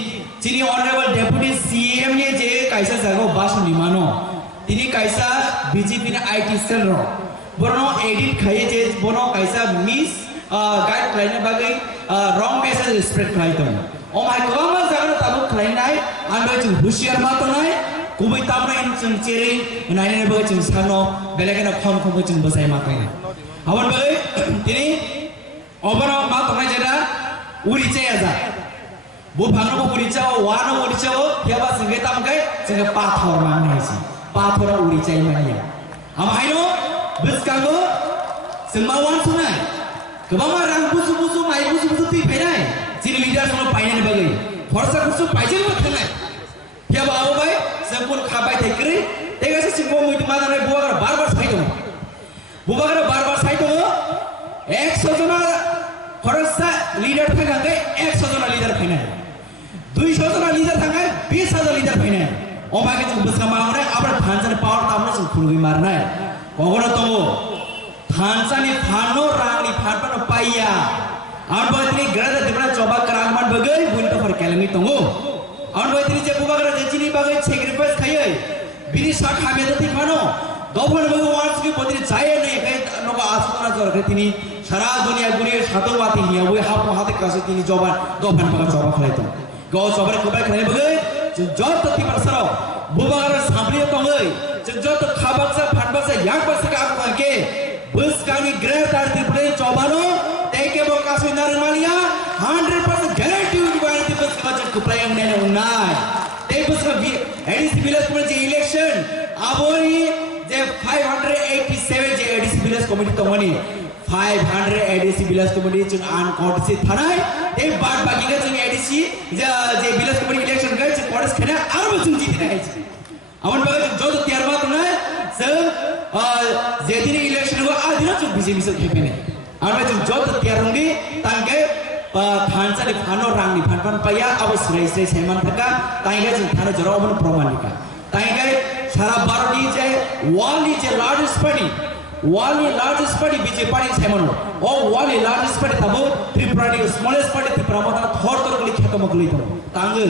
chini honorable deputy CM ye je kaisa jago basu nimano tini kaisa BJP na IT cell ro borno edit khaye je bono kaisa miss guideline bagai wrong message spread khai to oh my god ma jaga tabu khai nai ando chung husiar ma to nai kubai tamna in chung cheri nai nai bagai chung sano belagena khom chung basai ma kai awan bagai tini obano ma to nai jeda uri che aja bo bhangno bo uri chao wano uri chao yaba singe tam kai singe pathor ma nai si pathor uri chai ma ya am haino biskago singma wan sunai kebama rang busu mai busu ti phainai chini leader sono painai bagai khorsa khursu paijai ma thanai ya babu bai sempun khabai thekri tega se singmo muit ma nai buagar bar sai to buagar bar sai to 100 jona khorsa leader thagai 100 jona leader phainai 200 jona leader thagai 20000 leader phainai o ma ke buska ma ore abar thanjane power tamna sing khulgi marnai kogoro to Hansani Phano Rangni Phanpano Paya Anboitini Grada Dibra Choba Karangman Bagai Bunto for Kalami Tongo Anboitini Jabubagra Jini Bagai sacrifice Kayai Bini Sak Hamedati Phano Governor Bagu wants to put it Zayan Nova Asana Zorgatini Sara Dunia Guri Shatawati here we have Hati Kasatini Joba Gopan Baga Choba Kaleto Goes over Kubak Bagai Jot the Timasaro Bubagra Sabri Tongai Jot the Kabasa Phanbasa Yakbasa Ke bus kami greater triple chobano take bo kasu normalia 100% guarantee di bus ka jak kuplayang nene unai te bus ka ADC Bilas Committee election abori je 587 je ADC Bilas Committee tomani 500 ADC Bilas Committee chung an court se thanai te bad baki ka chung ADC je Bilas Committee election ka chung court khana arbo chung jiti nai awan baga jo to tiar ma tunai sir जेदिन election को आदिना चुप BJP से खेपने are में जो तो त्यारुंगी तांगे थानसा ने फानो रांगनी फानपान पाया अब श्रेय सेमान थका तांगे जो थाने जरा अपन प्रमाणिका तांगे सारा बारोडी जे वाली जे largest party बीजेपी पार्टी सेमान ओ वाली largest party तबो त्रिपुरानी smallest party त्रिपुरा थोर तो कली खेतो मगली तो तांगे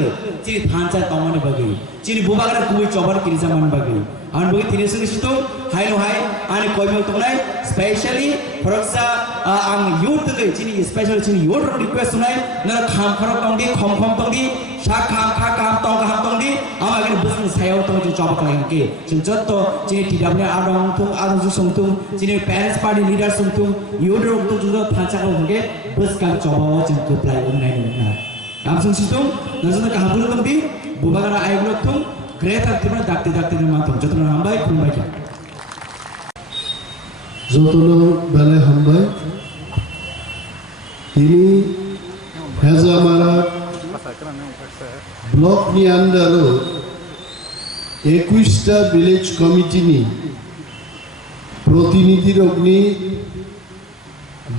चिनी थानसा तमने बगी चिनी बुबागर कुई चौबर किरी zaman बगी आन बगी तिने संग सितो हाय नो हाय आने कोई में तो नहीं स्पेशली फरक्सा आंग यूथ के चिनी स्पेशल चिनी यूथ रिक्वेस्ट सुनाई नर खाम खरक तंगी खम तंगी शा खाम खा काम तंगी आमागे बिजनेस सायाव तो जो जॉब कलाइन के चिंचत तो चिनी टीडब्ल्यू आरंग जो संतुम चिनी पेरेंट्स पार्टी लीडर संतुम यूथ तो जो थाचा को होंगे बस का जॉब चिन को प्लाई उन्नाइ ना काम संसितुम नजर का हाबुल तंगी बुबागरा आइगलो तुम ग्रेटर तिब्रा दाक्ते मातम जतन हामबाय खुमबाय যতন বেলায় হামবাই তিনি হেজামারা ব্লক নি আন্ডারো 21টা ভিলেজ কমিটি নি প্রতিনিধির অগ্নি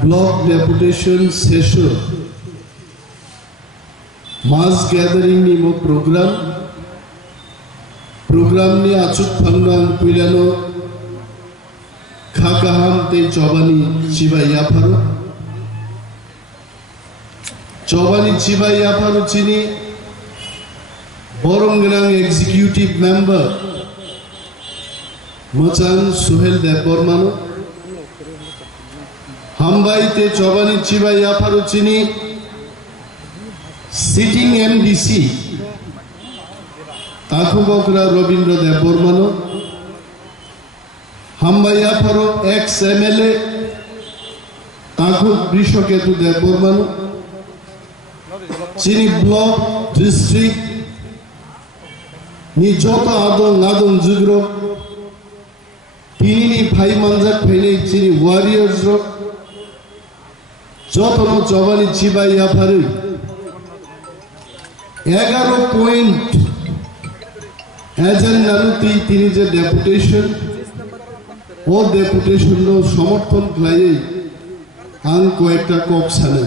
ব্লক ডেপুটেশন সেশন মাস গ্যাদারিং নি মো program ni achuk phangnam puilano khakaham te chobani chibai yafaru chini Boronggenang Executive Member Machan Suhel Debormano Hambai Te Chobani Chibai Aparuchini Sitting MDC Takubokra Robindra Debormano Hambai Aparo ex-MLA Takub Brishoketu Debormano Chini Block District Ni Jota Adong Adong Jugro Pinini Bhai Manjak Phene Chini Warriors Ro Jotono Chobani Chibai Apari 11 point Ajan Naruti তিনি যে deputation ও deputation no সমর্থন খাইয়ে আং কয়েকটা cock সালে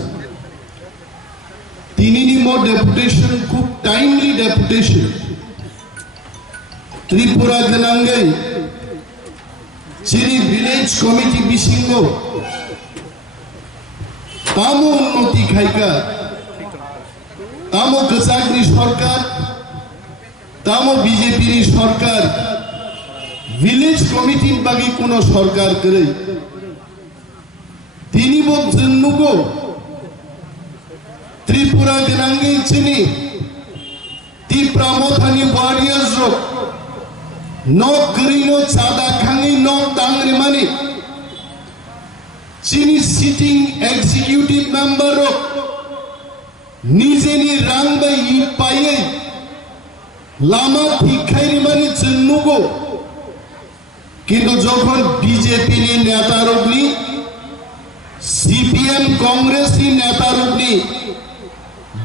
তিনি নিমো deputation খুব timely deputation Tripura গনাঙ্গে চিনি ভিলেজ কমিটি বিসিঙ্গ তামো উন্নতি খাইকা তামো গচাগনি সরকার তামো বিজেপি সরকার ভিলেজ কমিটির বাকি কোন সরকার করে তিনি বলছেন ত্রিপুরা গনাঙ্গে চিনি তীব্রামথানি ওয়ারিয়ার্স রো নক করিনো চাঁদা খাঙ্গি নক দাংরে মানে চিনি সিটিং এক্সিকিউটিভ মেম্বার রো নিজেনি রাং বাই ই পাইয়ে লামা ঠিকখাইনি মানে চিন্নুগো কিন্তু যখন বিজেপি নি নেতার অগ্নি সিপিএম কংগ্রেস নি নেতার অগ্নি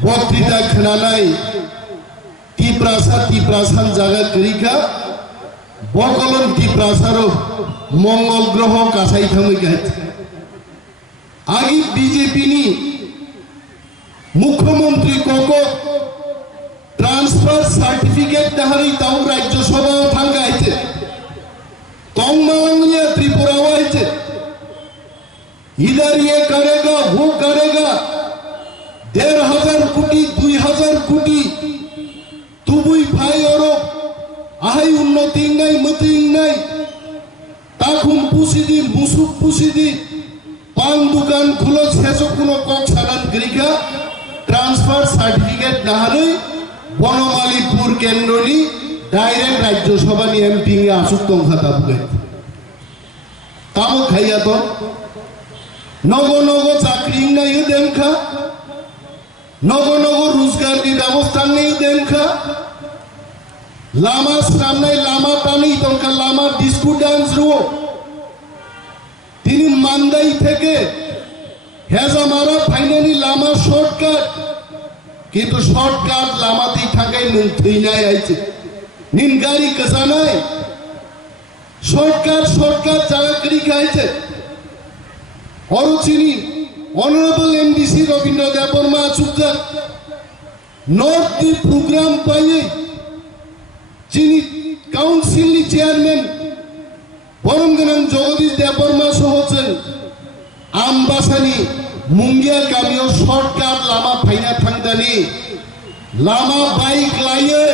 বক্তৃতা খানানাই তীব্রাসান জায়গা করিকা বকলন তীব্রাসার মঙ্গল গ্রহ কাছাই থামে গাইছে আগে বিজেপি নি মুখ্যমন্ত্রী কক ट्रांसफर सर्टिफिकेट दहारी ताऊ राज्यसभा थांगायचे तोंगमांगलिया त्रिपुरा वायचे इधर ये करेगा वो करेगा 1,500 कोटी 2,000 कोटी तुबुई भाई और आहाई उन्नति नहीं मति नहीं ताकुम पुसिदी मुसुक पुसिदी पान दुकान खुलो छेसो कुनो कक सालान करिका ट्रांसफर सर्टिफिकेट दहारी বনমালীপুর কেন্দ্রনি ডাইরেক্ট রাজ্যসভা নি এমপি এ আসুক্তং খাতা বুকে তাও খাইয়া তো নগ নগ চাকরি নাই দেখা নগ নগ রোজগার দি ব্যবস্থা নেই দেখা লামা সামনে লামা টানি তনকা লামা ডিস্কো ডান্স রো তিনি মান্দাই থেকে হেজামারা ফাইনালি লামা শর্টকাট কিন্তু শর্টকাট লামাতেই থাকাই নুন থইনাই আইছে নিন গাড়ি কসানাই শর্টকাট জায়গা করি খাইছে অরুচিনি অনারেবল এমডিসি রবীন্দ্র দেববর্মা চুপচা নর্থ দি প্রোগ্রাম পাইয়ে যিনি কাউন্সিল চেয়ারম্যান বরমগনাং জগদীশ দেববর্মা সহছেন আমবাসানি মুঙ্গিয়া গামিও শর্টকাট লামা ফাইনা থাংদানি লামা বাইক লাইয়ে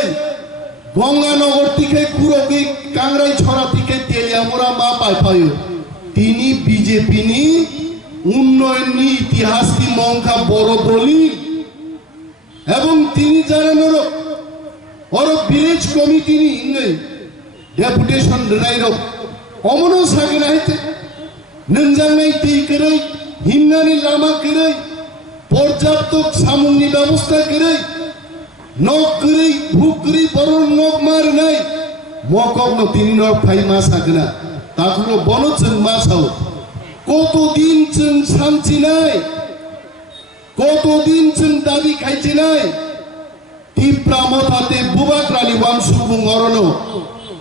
গঙ্গানগর থেকে কুরকি কাংরাই ছড়া থেকে তেলিয়ামুরা মা পাইপায় তিনি বিজেপি নি উন্নয়ন নি ইতিহাস কি মংখা বড় দলি এবং তিনি জানেন ওর ভিলেজ কমিটি নি ডেপুটেশন রাইরো অমনো সাগে নাইতে নঞ্জানাই তি করে হিমনানি লামা করে পর্যাপ্ত সামুনি ব্যবস্থা করে নক করে ভুক করে বড় নক মার নাই মকক ন তিনি নক ফাই মাস আগনা তাকুনো বনচন মাসাও কতদিন চন শান্তি নাই কতদিন চন দাবি খাইছে নাই তীব্রামথাতে বুবাক্রানি ওয়ামসুবুং অরনো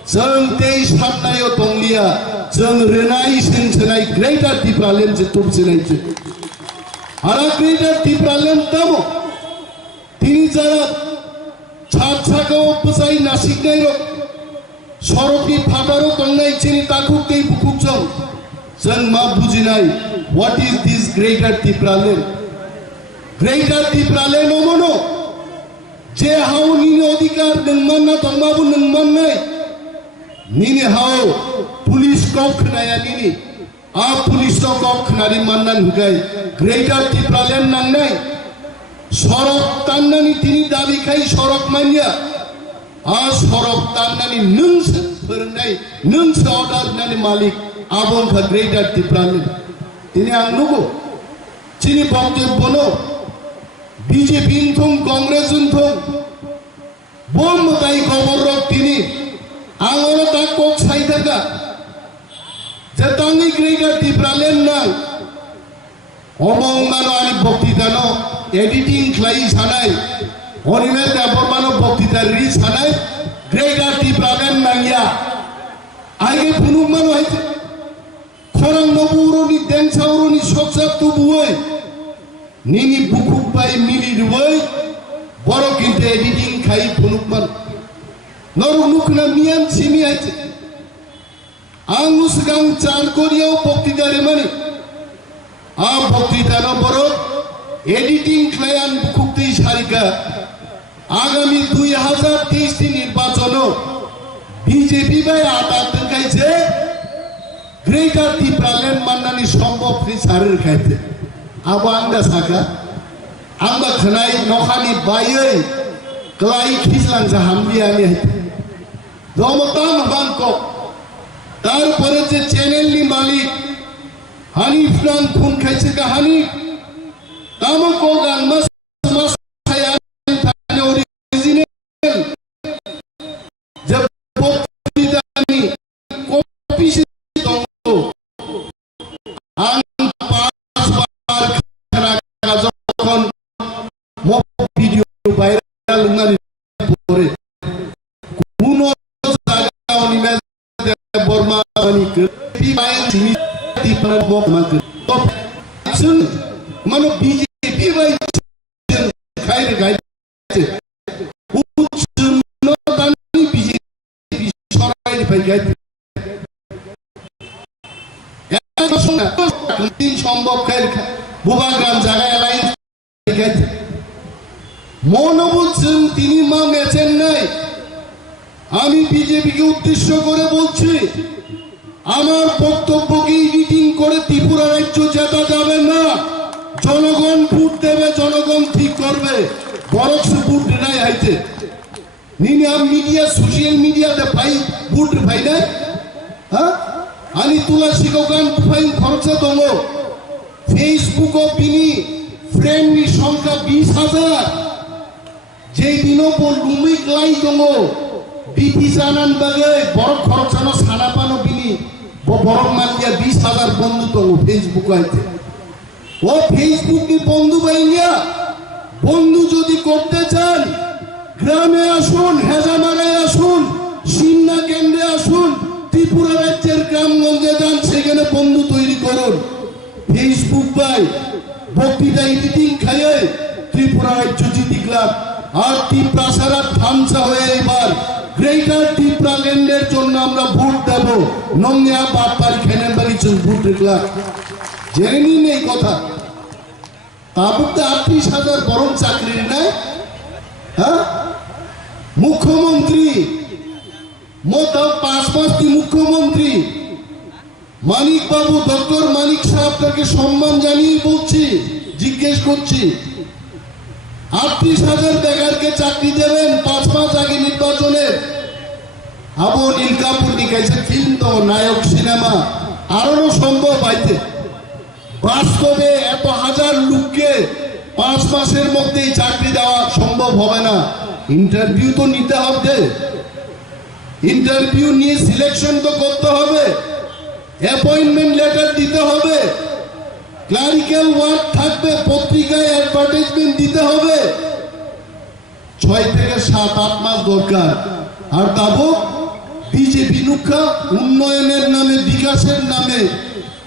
जों 23 हाबनायाव दंलिया जों रेनाय सेनसनाय ग्रेटार टिप्रालेन जे तुमसिनायचे आरो ग्रेटार टिप्रालेन दामो তিনি যারা ছাদ ছাগাও পসাই নাসিকনাই র সরকি ফাটারো তন্নাই চিনি তাকুকতেই বুকুকজং जों मा बुजिनाय व्हाट इज दिस ग्रेटार टिप्रालेन ओमनो যে হাউনিনি অধিকার tongmabu nungman nai nini hao pulis kok naya nini a pulis to kok nari mannan hukai greater Tipraland nang nai sorok tannani tini dabi khai sorok manya a sorok tannani nungs pernai nungs order nani malik abong kha greater Tipraland tini angnugo chini bokte bono BJP thong Congress thong bom mutai khobor rok tini angoro ta kok sai thaka jetangi greater Tipraland nang omong mano ani boktitano editing khlai sanai orimen debormano boktitar ri sanai greater Tipraland nangya age punuk mano haite khorang noburoni densauroni soksap tubuoi nini bukuk bai mili duoi boro kinte editing khai punuk man noru nukna mian simi haite angus gang char koriyo boktitare mani a boktitano boro editing ক্লায়ান খুবই সারিকা আগামী 2023 নির্বাচন BJP by Aadat দেখাইছে greater Tipraland মান্নানি সম্ভব সারের খাইতে আবো আঙ্গা সাকা আঙ্গা খনাই নখানি বাইয়ে ক্লাই খিসলাং যা হামলি আমি দমতাম বানক তারপরে যে চ্যানেলনি মালিক হানিফ নাম খুন খাইছে কা Hanif Tamo kogang mas saya tanya original jab kopi dani kopi se tongo ang pas bar khana ka jokhon mo video viral ngani pore kuno jaga oni mes borma ani pi bai simi Tipraland bok mag top sun mano BJP bai khair gaite utsuno tani BJP sorai bai gaite eta sona tin সম্ভব khair bubagram jagay line gaite mono bolchen tini ma mechen nai আমি BJP কে উদ্দেশ্য করে বলছি আমার বক্তব্যকে editing করে ত্রিপুরা রাজ্য জেতা যাবে না জনগণ ভোট দেবে জনগণ ঠিক করবে বরং ভোট নাই আইতে নিনি আম মিডিয়া সোশ্যাল মিডিয়াতে ভাই ভোট ভাই না হ্যাঁ আনি তুলা শিকগান ফাইন খরচা দঙ্গ ফেসবুক ও বিনি ফ্রেন্ডনি সংখ্যা 20,000 যেই দিনও লুমি লাই দঙ্গ বিপি জানান বাগে বড় খরচানো সানা পানো বিনি বড় মালিয়া 20,000 বন্ধু দঙ্গ ফেসবুক আইতে ও ফেসবুক কি বন্ধু বাইনিয়া বন্ধু যদি করতে চান গ্রামে আসুন হেজামারায় আসুন সিন্না কেন্দ্রে আসুন ত্রিপুরা রাজ্যের গ্রামগঞ্জে যান সেখানে বন্ধু তৈরি করুন ফেসবুক বাই বক্তৃতা এডিটিং খাইয়ে ত্রিপুরা রাজ্য জিতিলাম আর ত্রিপ্রাসারা ধামসা হয়ে এবার গ্রেটার Tipralandের জন্য আমরা ভোট দেব নংয়া বাপার খেনের বাড়ি ভোট দেখলাম জেনে নিন এই কথা তাবুতে 38,000 বরং চাকরি নাই হ্যাঁ মুখ্যমন্ত্রী মোটা 5 মাস মুখ্যমন্ত্রী মানিক বাবু ডক্টর মানিক সাহেবকে সম্মান জানিয়ে বলছি জিজ্ঞেস করছি 38,000 বেকারকে চাকরি দেবেন 5 মাস আগে নির্বাচনে আবু নীলকাপুর নিকাইছে ফিল্ম তো নায়ক সিনেমা আরো সম্ভব আইতে বাস্তবে এত হাজার লোককে 5 মাসের মধ্যেই চাকরি দেওয়া সম্ভব হবে না ইন্টারভিউ তো নিতে হবে ইন্টারভিউ নিয়ে সিলেকশন তো করতে হবে অ্যাপয়েন্টমেন্ট লেটার দিতে হবে ক্লারিক্যাল ওয়ার্ক থাকবে পত্রিকায় অ্যাডভার্টাইজমেন্ট দিতে হবে 6 থেকে 7-8 মাস দরকার আর তাবো বিজেপি নুখা উন্নয়নের নামে বিকাশের নামে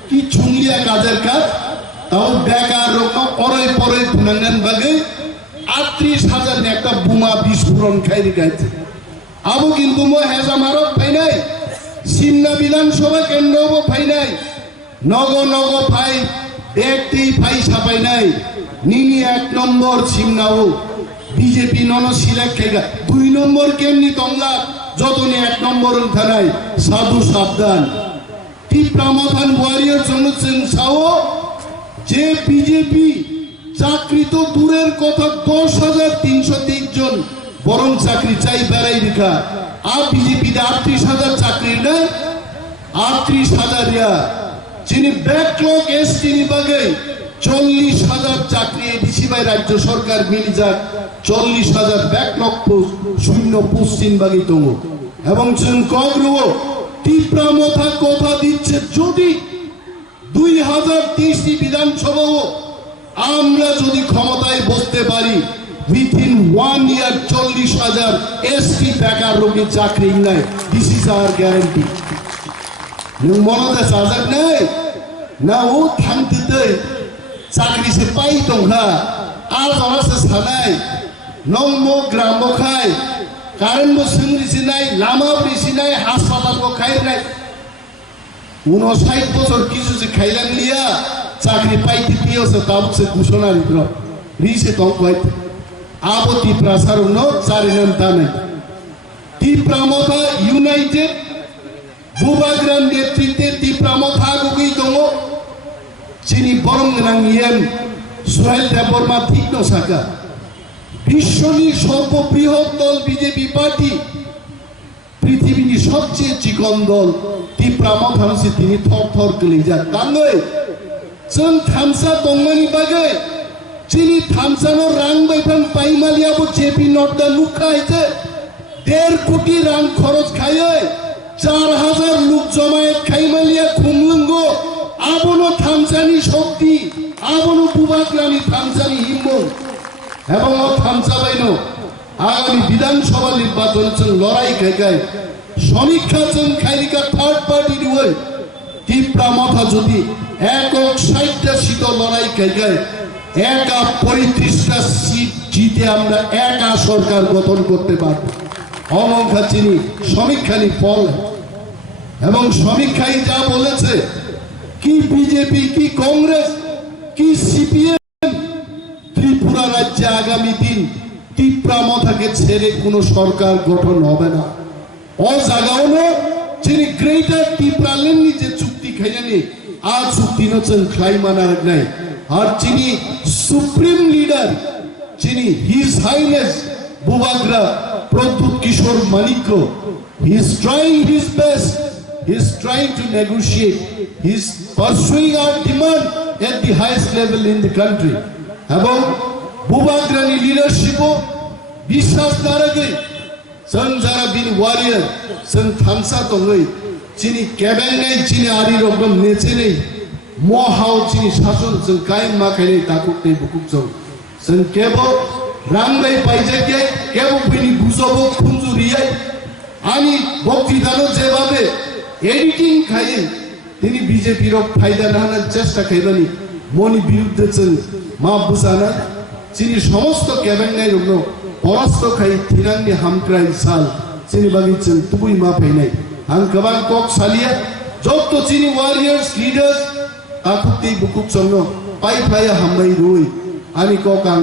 কি ছুংলিয়া কাজের কাজ তাও বেকার রকম পরে পরে পুনাঙ্গান বাগে 38,000 একটা বোমা বিস্ফোরণ খাইরে গাইছে আবু কিন্তু মো হেজা মারক পাই নাই সিমনা বিধানসভা কেন্দ্রও পাই নাই নগ নগ ভাই ব্যক্তি ভাই ছাপাই নাই নিনি 1 নম্বর সিমনাও বিজেপি বিজেপি নন সিলেক্ট খেগা 2 নম্বর কেমনি তংলা যতনি 1 নম্বর থানায় সাধু সাবধান টিপ্রামথান ওয়ারিয়র জন্য সাও যে বিজেপি চাকরি তো দূরের কথা 10,303 জন বরং চাকরি চাই বেড়াই রেখা আর বিজেপি 38,000 চাকরি না 38,000 যিনি ব্যাকলগ এসটি বিভাগে 40,000 চাকরি দিছি ভাই রাজ্য সরকার মিলি যাক 40,000 ব্যাকলগ পোস্ট শূন্য পশ্চিম ভাগে তম এবং কগ্রহ তীব্রামথা কথা দিচ্ছে যদি 2023 বিধানসভাও আমরা যদি ক্ষমতায় বসতে পারি উইথিন 1 ইয়ার 40,000 এসটি বেকার রোগী চাকরি নাই দিস ইজ আওয়ার গ্যারান্টি মনে সাজাক নেই না ও থামতে চাকরি সে পাই তোমরা আর জনাসে সানাই নম গ্রাম খাই কারেন্ট সিংরিছি নাই লামা রিছি নাই হাসপাতাল খাই নাই 59 বছর কিছু যে খাইলাম লিয়া চাকরি পাইতে দিয়েছে তাবসে ঘোষণা দিল রিসে তো কয় আবতি প্রাসার ন চারি নাম তা নাই তীব্রামথা ইউনাইটেড বুবাগ্রাম নেতৃত্বে তীব্রামথা গুগি দङ যিনি বরং রাঙ্গিয়ান সোহেল দেববর্মা ঠিক নসাকা বিশ্বনি সর্ববৃহৎ দল বিজেপি পার্টি পৃথিবীর সবচেয়ে চিকন দল তীব্রামথা হচ্ছে তিনি থর থর গলে যা কাঙ্গে जों थामसा दंमानि बागै যিনি থামসানোর রাং বাইফান পাইমালিয়াবো জেপি নড্ডা লুকাইছে 1.5 কোটি রাং খরচ খাইয়ে 4,000 লোক জমায়েত খাইমালিয়া খুমলুঙ্গো আবনো থামসানি শক্তি আবনো বুবাগ্রামী থামসানি হিম্মত এবং ও থামসা বাইনো আগামী বিধানসভা নির্বাচন जों লড়াই খাইগায় সমীক্ষা जों খাইরিকা থার্ড পার্টি দিওই তীব্রামথা যদি একক 60টা সিট লড়াই খাইগায় একা 35টা সিট জিতে আমরা একা সরকার গঠন করতে পারব অমঙ্কা চিনি সমীক্ষানি ফল এবং সমীক্ষায় যা বলেছে কি বিজেপি কি কংগ্রেস কি সিপিএম ত্রিপুরা রাজ্যে আগামী দিন তীব্রামথাকে ছেড়ে কোনো সরকার গঠন হবে না ও জায়গাও না যিনি গ্রেটার ত্রিপুরালেন যে চুক্তি খাইলেনি আর চুক্তি নচেন খাই মানার নাই আর যিনি সুপ্রিম লিডার যিনি his highness Bubagra Pradyot Kishore Manikya he is trying his best he is trying to negotiate he is pursuing our demand at the highest level in the country এবং বুবাগ্রানি লিডারশিপও বিশ্বাস না রাখে जों যারা বিন ওয়ারিয়ার जों থামসা দङै যিনি কেবেঙ্গাই যিনি আরি রকম নেচে নেই মহাও যিনি শাসন जों কায়েম মাখাইনে তাকুতে বুকুক जों কেবল রাংবাই পাইজাকে কেবল বিনি বুঝব খুঞ্জুরিয়াই আমি বক্তৃতানো যেভাবে এডিটিং খাই তিনি বিজেপির ফায়দা নাহানোর চেষ্টা খাইবানি মনি বিরুদ্ধে जों মা বুঝানা যিনি সমস্ত কেবেঙ্গাই রকম পরাস্ত খাই থিরাংনি হামক্রাই সাল যিনি বাগিছেন তুবুই মা ফাইনাই आं गोबां कक सालिया जत चिनी वारियर्स लीडर्स ताकुती बुकुक संग पाइ फाया हामबाय रुई आनि कक आं